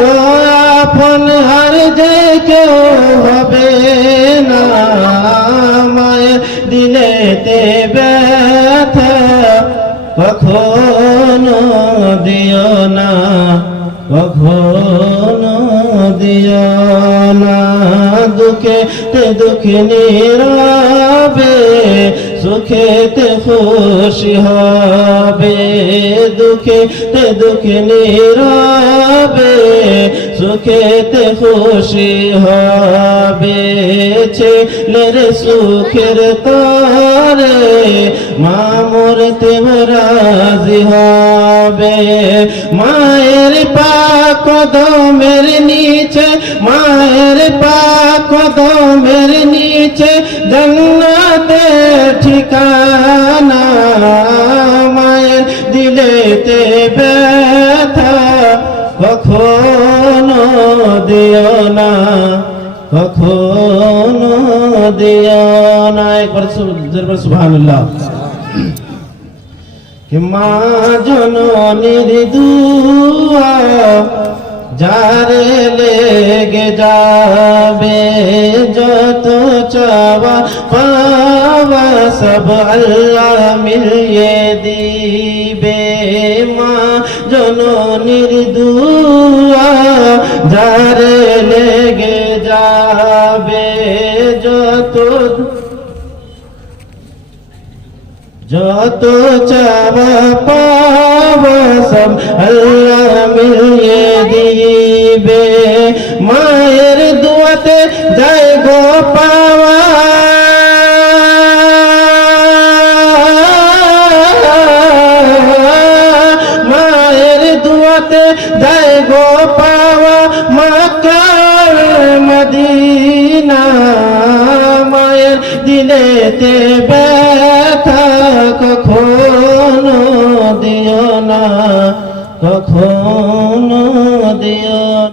তো আপন হার যে কেউ হবে না মায়ের দিলেতে ব্যথা কখনো দিও না কখনো দিও না দুঃখে তে দুঃখ নিরা সুখেতে খুশি হবে দুঃখে তে দুঃখে নীরবে সুখেতে খুশি হবে ছেলের সুখের তরে মামরতে রাজি হবে মায়ের পা কদমের নিচে মায়ের পা কদমের নিচে জন্ম ঠিকানা মায়ের দিলেতে ব্যথা কখনো দিও না কখনো দিও না একবার সুন্দর সুবহানাল্লাহ কে মা জন দুয়া যারে লেগে যাবে যত চাওয়া सब अल्लाह मिलिए दी बेमा जनो निर्दुआ जारे लेगे जाबे जो तो जो तो चावा पावा सब अल्लाह मिलिए दी बे मायर दुआते जाए गोपा দেয় গো পাওয়া মাকার মদিনা মায়ের দিনেতে ব্যথা কখনো দিও না কখনো দিও